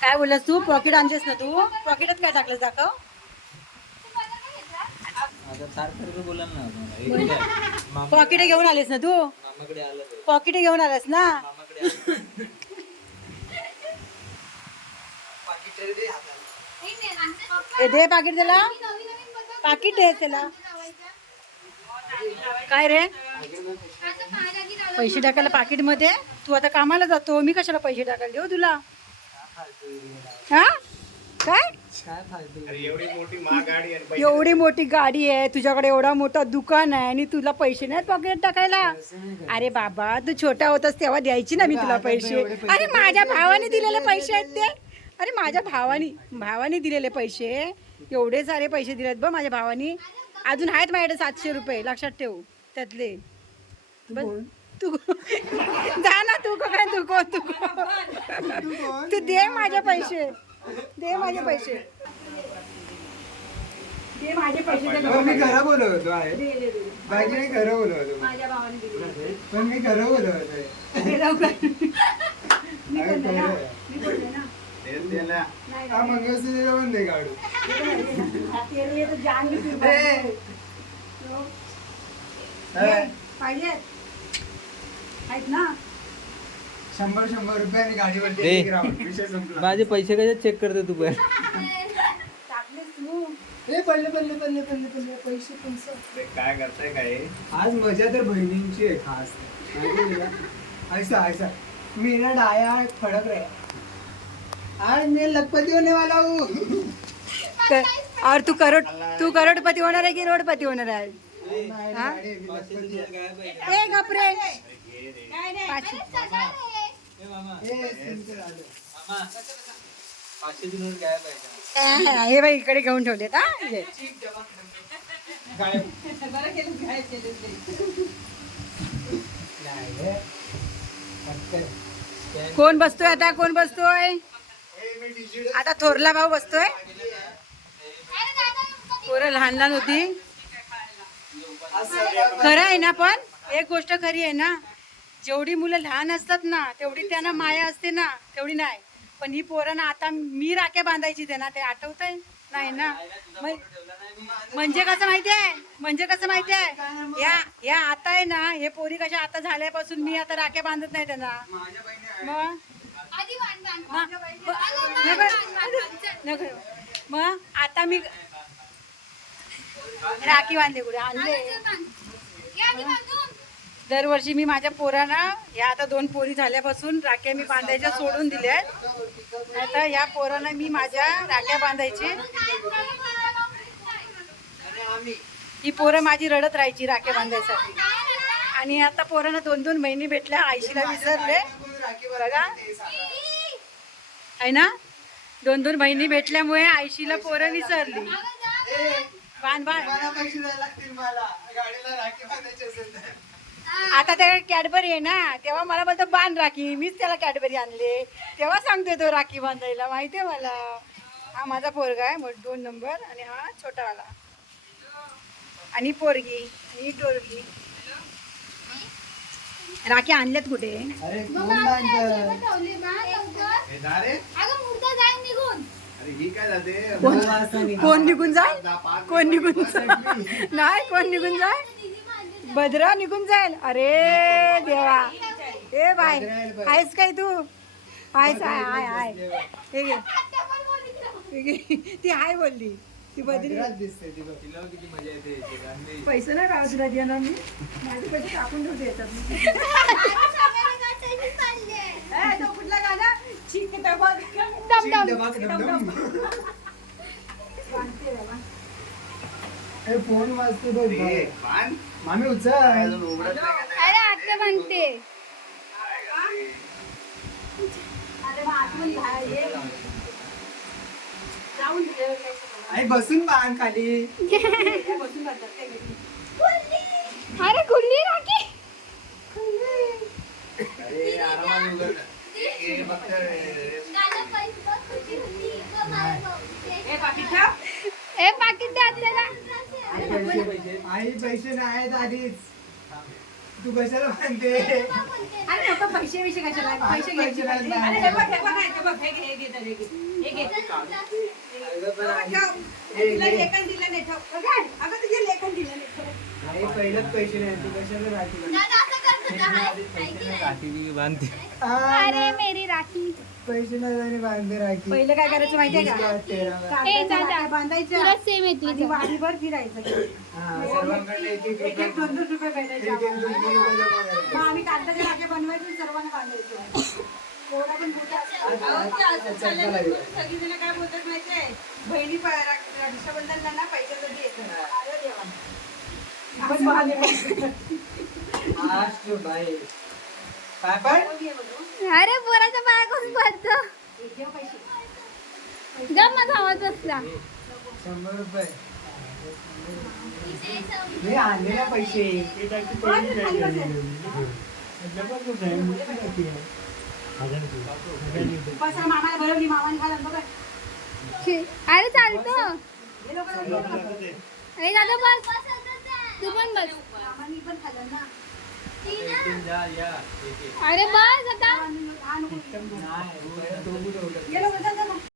काय बोललास तू? पॉकेट आणतेस ना तू? पॉकेटात काय टाकलं दाखव. पॉकेट घेऊन आलेस ना तू. पॉकेट घेऊन आलास ना? दे पाकिट त्याला. पाकिट दे त्याला. काय रे? पैसे टाकायला पाकिटमध्ये? तू आता कामाला जातो. मी कशाला पैसे टाकायला देऊ तुला? हा? काय? एवढी मोठी गाडी आहे तुझ्याकडे एवढा मोठा दुकान आहे आणि तुला पैसे नाहीत पॉकेट टाकायला. अरे बाबा तू छोटा होतास तेव्हा द्यायची ना मी तुला पैसे. अरे माझ्या भावाने दिलेले पैसे आहेत ते. अरे माझ्या भावानी भावाने दिलेले पैसे. एवढे सारे पैसे दिलेत बघ माझ्या भावानी. अजून आहेत माझ्याकडे सातशे रुपये लक्षात ठेव त्यातले. बस. तू जा ना तू काय तू कोण तू कोण? तू दे माझे पैसे. दे माझे पैसे. दे माझे पैसे दे पण मी खरं आहे मी खरं बोलत होतो माझ्या भावाने दिले. पण मी खरं बोलत होतो दे लवकर. मी अरे बोलले ना. खरं. मी बोलले ना. नाही, हा नाही. मंगळसूत्र पण दे काढू तेरे लिए तो जान भी कुर्बान ए. ए, पाहिजे आहेत ना. शंभर शंभर रुपयाने गाडीवरती दे. एक राऊंड. विषय संपला. माझे पैसे कसे चेक करतो तू पण? टाकलेस तू. ए पडले पडले पडले पडले पडले. पैसे पैसे काय करताय काय? आज मजा तर बहिणींची आहे खास. माहिती आहे तुला? ऐसा ऐसा. मेरा डाया फड़क रहा है. आज मैं लखपति होने वाला हूँ. क- और तू करोड तू करोडपती होणार आहे की रोडपती होणार आहे? हा? ए गपरे. पाचशे हे बाई इकडे घेऊन ठेवलेत हा. कोण बसतोय आता? कोण बसतोय? आता थोरला भाऊ बसतोय. पोरं लहान लहान होती. खरं आहे ना पण? एक गोष्ट खरी आहे ना. जेवढी मुलं लहान असतात ना तेवढी त्यांना माया असते ना तेवढी नाही. पण ही पोरांना आता मी राख्या बांधायची त्यांना ते आठवत आहे नाही ना? मग- म्हणजे कसं माहिती आहे म्हणजे कसं माहिती आहे या या आता आहे ना हे पोरी कशा आता झाल्यापासून मी आता राख्या बांधत नाही त्यांना. मग मग- मग आता मी राखी बांधले कुठे? आणले. दरवर्षी मी माझ्या पोरांना या आता दोन पोरी झाल्यापासून राख्या मी बांधायच्या सोडून दिल्या आता या पोरांना मी माझ्या राख्या बांधायची. ही पोरं माझी रडत राहायची राख्या बांधायसाठी. आणि आता पोरांना दोन दोन महिने भेटल्या आईशीला विसरले. बघा. आहे ना? दोन दोन महिने भेटल्यामुळे आयशीला पोरं विसरली. बांध बांध. आता त्या कॅडबरी आहे ना तेव्हा मला बोलतो बांध राखी. मीच त्याला कॅडबरी आणले. तेव्हा सांगतोय तो राखी बांधायला. माहितीये मला? हा माझा पोरगा आहे मोठ दोन नंबर आणि हा छोटावाला आणि पोरगी आणि टोरगी राखी आणल्यात कुठे? हे ही. कोण निघून जाय? कोण निघून जाय? नाही कोण निघून जाय? भद्रा निघून जाईल. अरे देवा. ए बाय आहेस काय तू? आहेस आहे हाय हाय हे घे. हे घे. ती हाय बोलली. ती बद्री भद्रात दिसते ती बघ. तिला किती मजा येते याच्यात. आणि पैसे नाही राहत तुला देणार मी? माझे पैसे टाकून ठेवते याच्यात ए, तो कुठला गाणं? चिक फोन वाजतो मामी उचल? अरे आता म्हणते. आई बसून बांध खाली. अरे कुठली राखी ए, पाकीट ठेव. ए पाकिट द्या त्याला पैसे पैसे आई पैसे नाही आहेत आधीच. तू कशाला बांधते अरे नको पैसे विषय कशाला पैसे घ्यायचे पाहिजे. अरे हे बघ, हे बघ, हे बघ हे घे हे घे तर हे घे हे घे. अगं पण आधी- ठेव. हे तुला घे. लेखन दिलं नाही ठेव. बघ, अगं तुझे लेखन दिलं नाही. ठेव. नाही पहिलेच पैसे नाही तू कशाला राखी बांधते अरे मेरी राखी. पैसे नाही आणि बांधे राखी. पहिलं काय करायचं माहितीये का? तुला सेम येतली आणि वाडीभर फिरायचं. हा, एक एक दोन दोन रुपये भेटायचे आम्ही कागदाच्या राख्या बनवायचो सर्वांना बांधायचो. एवढा पण. सगळीजण काय बोलतात माहितीये? बहिणी रक्षाबंधनला ना पैशासाठी येतात. अरे देवा. अरे पोराच्या पाया. गप माझा आवाज असला शंभर रुपये. आणलेला पैसे. अरे चालतो. हे दादा बस. तू पण बस. अरे बस आता.